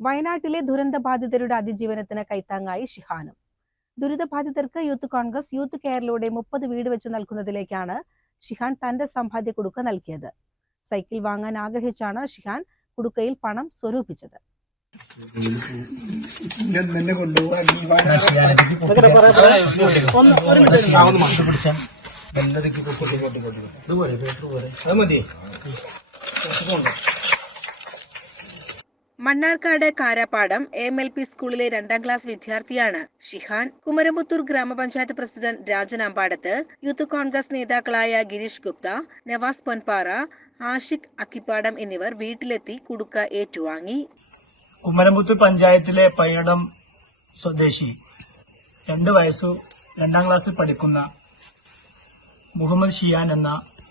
വയനാട്ടിലെ ദുരന്തബാധിതരുടെ അതിജീവനത്തിന് കൈത്താങ്ങായി ഷിഹാനും. ദുരിതബാധിതർക്ക് youth Congress youth കെയറിലൂടെ 30 വീട് വെച്ച് നൽകുന്നതിലേക്കാണ് ഷിഹാൻ തന്റെ സമ്പാദ്യ കുടുക്ക നൽകിയത്. സൈക്കിൾ വാങ്ങാൻ ആഗ്രഹിച്ചാണ് ഷിഹാൻ കുടുക്കയിൽ പണം സ്വരൂപിച്ചത്. മണ്ണാർക്കാട് കാരാപ്പാടം AMLP സ്കൂളിലെ 2ാം ക്ലാസ് വിദ്യാർത്ഥിയാണ് ഷിഹാൻ. കുമരംപുത്തൂർ ഗ്രാമപഞ്ചായത്ത് പ്രസിഡന്റ് രാജൻ അമ്പാടത്ത്, യൂത്ത് കോൺഗ്രസ് നേതാക്കളായ ഗിരീഷ് ഗുപ്ത, നവാസ് പൊൻപാറ, ആഷിഖ് അക്കിപ്പാടം എന്നിവർ വീട്ടിലെത്തി കുടുക്ക ഏറ്റുവാങ്ങി. കുമരംപുത്തൂർ പഞ്ചായത്തിലെ പയ്യടം സ്വദേശി 2 വയസ്സു 2ാം ക്ലാസ്സിൽ പഠിക്കുന്ന മുഹമ്മദ് ഷിയാൻ എന്ന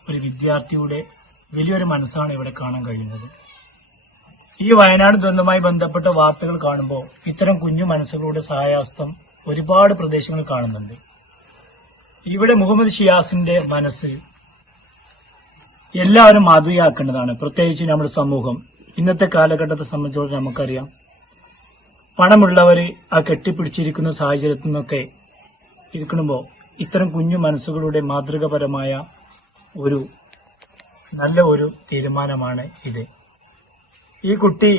ഒരു വിദ്യാർത്ഥിയുടെ വലിയൊരു മനസ്സാണ് ഇവിടെ കാണാൻ കഴിയുന്നത്. ഈ വയനാട് ദുരന്തവുമായി ബന്ധപ്പെട്ട വാർത്തകൾ കാണുമ്പോൾ ഇത്തരം കുഞ്ഞു മനസ്സുകളുടെ സഹായഹസ്തം ഒരുപാട് പ്രദേശങ്ങൾ കാണുന്നുണ്ട്. ഇവിടെ മുഹമ്മദ് ഷിയാസിന്റെ മനസ്സ് എല്ലാവരും മാതൃകയാക്കേണ്ടതാണ്. പ്രത്യേകിച്ച് നമ്മുടെ സമൂഹം ഇന്നത്തെ കാലഘട്ടത്തെ സംബന്ധിച്ചോളം നമുക്കറിയാം, പണമുള്ളവര് ആ കെട്ടിപ്പിടിച്ചിരിക്കുന്ന സാഹചര്യത്തിൽ നിന്നൊക്കെ ഇരിക്കുമ്പോൾ ഇത്തരം കുഞ്ഞു മനസ്സുകളുടെ മാതൃകപരമായ ഒരു നല്ല ഒരു തീരുമാനമാണ് ഇത്. ഈ കുട്ടി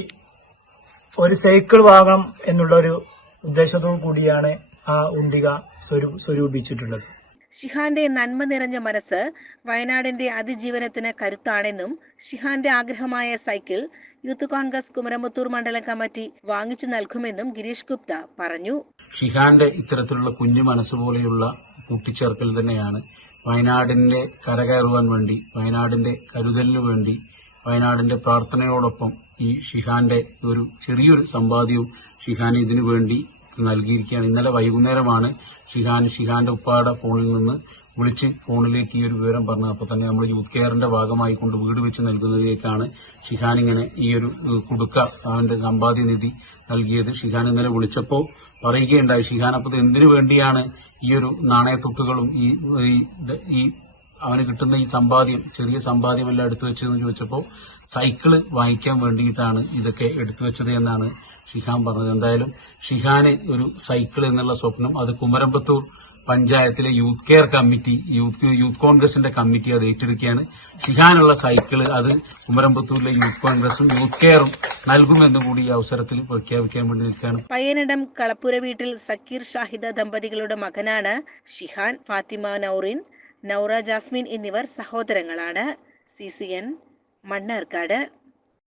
ഒരു സൈക്കിൾ വാങ്ങണം എന്നുള്ള ഒരു ഉദ്ദേശത്തോടു കൂടിയാണ് ആ ഉണ്ടിക സ്വരൂപിച്ചിട്ടുള്ളത്. ഷിഹാന്റെ നന്മ നിറഞ്ഞ മനസ്സ് വയനാടിന്റെ അതിജീവനത്തിന് കരുത്താണെന്നും ഷിഹാന്റെ ആഗ്രഹമായ സൈക്കിൾ യൂത്ത് കോൺഗ്രസ് കുമരംപുത്തൂർ മണ്ഡലം കമ്മിറ്റി വാങ്ങിച്ചു നൽകുമെന്നും ഗിരീഷ് ഗുപ്ത പറഞ്ഞു. ഷിഹാന്റെ ഇത്തരത്തിലുള്ള കുഞ്ഞു മനസ്സ് പോലെയുള്ള കൂട്ടിച്ചേർക്കൽ തന്നെയാണ് വയനാടിന്റെ കരകയറുവാൻ വേണ്ടി, വയനാടിന്റെ കരുതലിനു വേണ്ടി, വയനാടിന്റെ പ്രാർത്ഥനയോടൊപ്പം ഈ ഷിഹാന്റെ ഒരു ചെറിയൊരു സമ്പാദ്യവും ഷിഹാൻ ഇതിനു വേണ്ടി നൽകിയിരിക്കുകയാണ്. ഇന്നലെ വൈകുന്നേരമാണ് ഷിഹാന്റെ ഉപ്പാടെ ഫോണിൽ നിന്ന് വിളിച്ച് ഫോണിലേക്ക് ഈ ഒരു വിവരം പറഞ്ഞത്. അപ്പോൾ തന്നെ നമ്മൾ യൂത്ത് കെയറിന്റെ ഭാഗമായിക്കൊണ്ട് വീട് വെച്ച് നൽകുന്നതിലേക്കാണ് ഷിഹാൻ ഇങ്ങനെ ഈ ഒരു കുടുക്ക അവന്റെ സമ്പാദ്യ നിധി നൽകിയത്. ഷിഹാൻ ഇന്നലെ വിളിച്ചപ്പോൾ പറയുകയുണ്ടായി, ഷിഹാൻ അപ്പോൾ എന്തിനു വേണ്ടിയാണ് ഈ ഒരു നാണയത്തുട്ടുകളും ഈ അവന് കിട്ടുന്ന ഈ സമ്പാദ്യം, ചെറിയ സമ്പാദ്യമെല്ലാം എടുത്തു വെച്ചതെന്ന് ചോദിച്ചപ്പോൾ സൈക്കിള് വാങ്ങിക്കാൻ വേണ്ടിയിട്ടാണ് ഇതൊക്കെ എടുത്തു വെച്ചത് എന്നാണ് ഷിഹാൻ പറഞ്ഞത്. എന്തായാലും ഷിഹാന് ഒരു സൈക്കിൾ എന്നുള്ള സ്വപ്നം അത് കുമരംപുത്തൂർ പഞ്ചായത്തിലെ യൂത്ത് കെയർ കമ്മിറ്റി, യൂത്ത് കോൺഗ്രസിന്റെ കമ്മിറ്റി അത് ഏറ്റെടുക്കുകയാണ്. ഷിഹാനുള്ള സൈക്കിള് അത് കുമരംപുത്തൂരിലെ യൂത്ത് കോൺഗ്രസും യൂത്ത് കെയറും നൽകുമെന്ന് കൂടി ഈ അവസരത്തിൽ പ്രഖ്യാപിക്കാൻ വേണ്ടി നിൽക്കുകയാണ്. പയ്യനിടം കളപ്പുര വീട്ടിൽ സക്കീർ ഷാഹിദ ദമ്പതികളുടെ മകനാണ് ഷിഹാൻ. ഫാത്തിമ നൌറിൻ, നൌറ ജാസ്മിൻ എന്നിവർ സഹോദരങ്ങളാണ്. CCN മണ്ണാർക്കാട്.